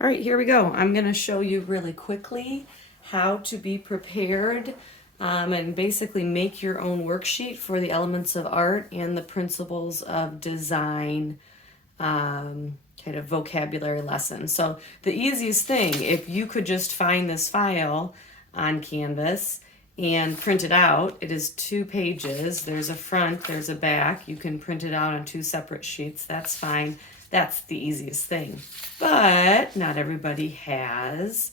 All right, here we go. I'm going to show you really quickly how to be prepared and basically make your own worksheet for the elements of art and the principles of design kind of vocabulary lesson. So the easiest thing, if you could just find this file on Canvas and print it out, it is 2 pages. There's a front, there's a back. You can print it out on 2 separate sheets. That's fine. That's the easiest thing. But not everybody has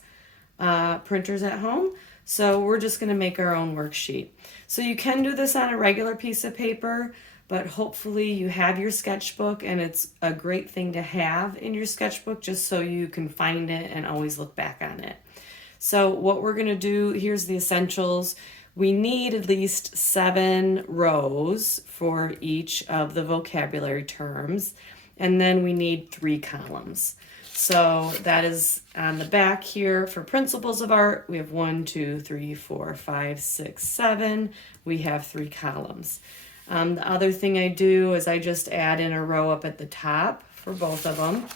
printers at home. So we're just going to make our own worksheet. So you can do this on a regular piece of paper, but hopefully you have your sketchbook, and it's a great thing to have in your sketchbook just so you can find it and always look back on it. So what we're going to do, here's the essentials. We need at least 7 rows for each of the vocabulary terms, and then we need 3 columns. So that is on the back here for principles of art. We have 1, 2, 3, 4, 5, 6, 7. We have 3 columns. The other thing I do is I just add in a row up at the top for both of them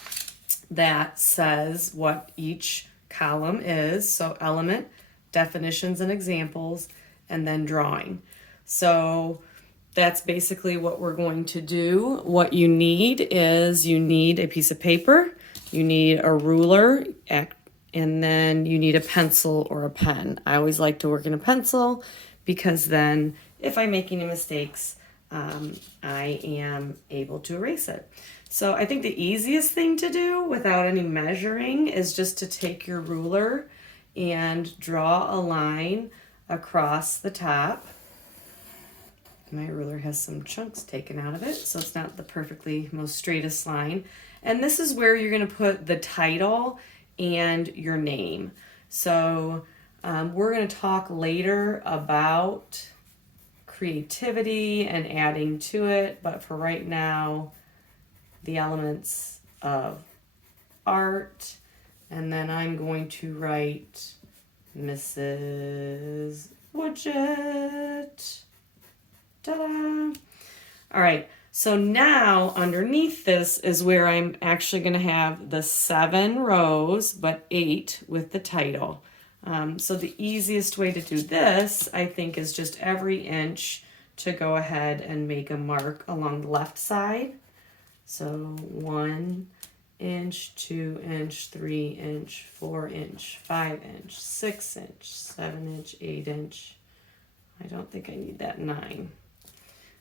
that says what each column is. So element, definitions and examples, and then drawing. So that's basically what we're going to do. What you need is you need a piece of paper, you need a ruler, and then you need a pencil or a pen. I always like to work in a pencil because then if I make any mistakes, I am able to erase it. So I think the easiest thing to do without any measuring is just to take your ruler and draw a line across the top. My ruler has some chunks taken out of it, so it's not the perfectly most straightest line. And this is where you're going to put the title and your name. So we're going to talk later about creativity and adding to it, but for right now, the elements of art, and then I'm going to write Mrs. Woodget. Ta-da! All right, so now underneath this is where I'm actually going to have the 7 rows, but 8 with the title. So the easiest way to do this, I think, is just every inch to go ahead and make a mark along the left side. So 1 inch, 2 inch, 3 inch, 4 inch, 5 inch, 6 inch, 7 inch, 8 inch. I don't think I need that 9.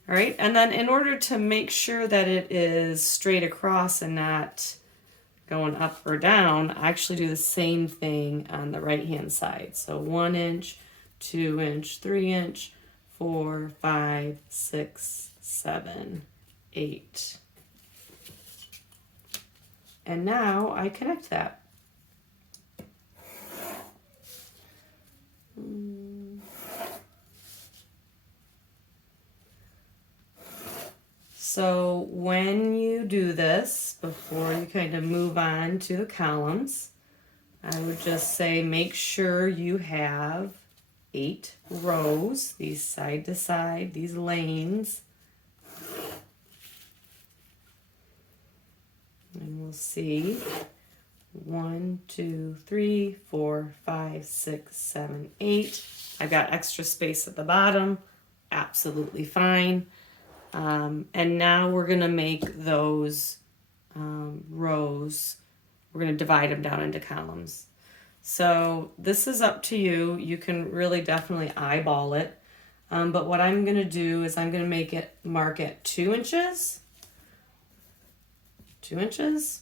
All right, and then in order to make sure that it is straight across and not going up or down, I actually do the same thing on the right hand side. So 1 inch, 2 inch, 3 inch, 4, 5, 6, 7, 8. And now I connect that. So when you do this, before you kind of move on to the columns, I would just say make sure you have 8 rows, these side to side, these lanes. And we'll see 1, 2, 3, 4, 5, 6, 7, 8. I've got extra space at the bottom, absolutely fine. And now we're going to make those rows, we're going to divide them down into columns. So this is up to you. You can really definitely eyeball it. But what I'm going to do is I'm going to make it mark at 2 inches. 2 inches.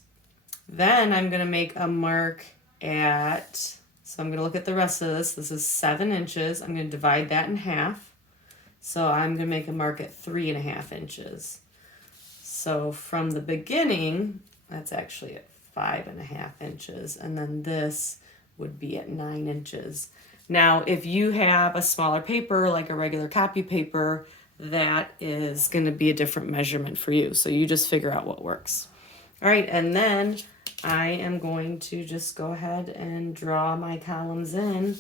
Then I'm going to make a mark at, so I'm going to look at the rest of this. This is 7 inches. I'm going to divide that in half. So I'm going to make a mark at 3.5 inches. So from the beginning, that's actually at 5.5 inches. And then this would be at 9 inches. Now, if you have a smaller paper, like a regular copy paper, that is going to be a different measurement for you. So you just figure out what works. All right, and then I am going to just go ahead and draw my columns in.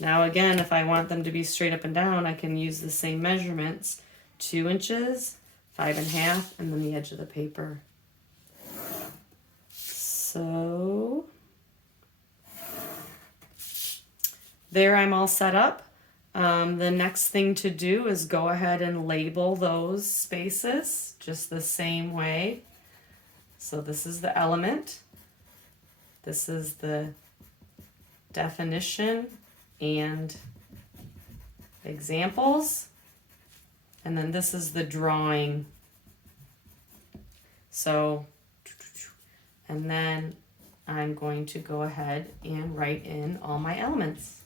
Now again, if I want them to be straight up and down, I can use the same measurements. 2 inches, 5.5, and then the edge of the paper. So there I'm all set up. The next thing to do is go ahead and label those spaces just the same way. So this is the element, this is the definition and examples, and then this is the drawing. So, and then I'm going to go ahead and write in all my elements.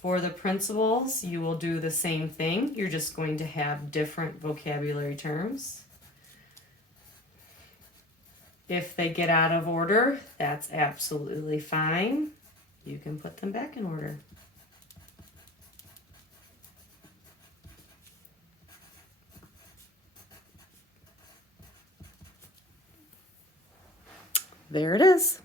For the principles, you will do the same thing. You're just going to have different vocabulary terms. If they get out of order, that's absolutely fine. You can put them back in order. There it is.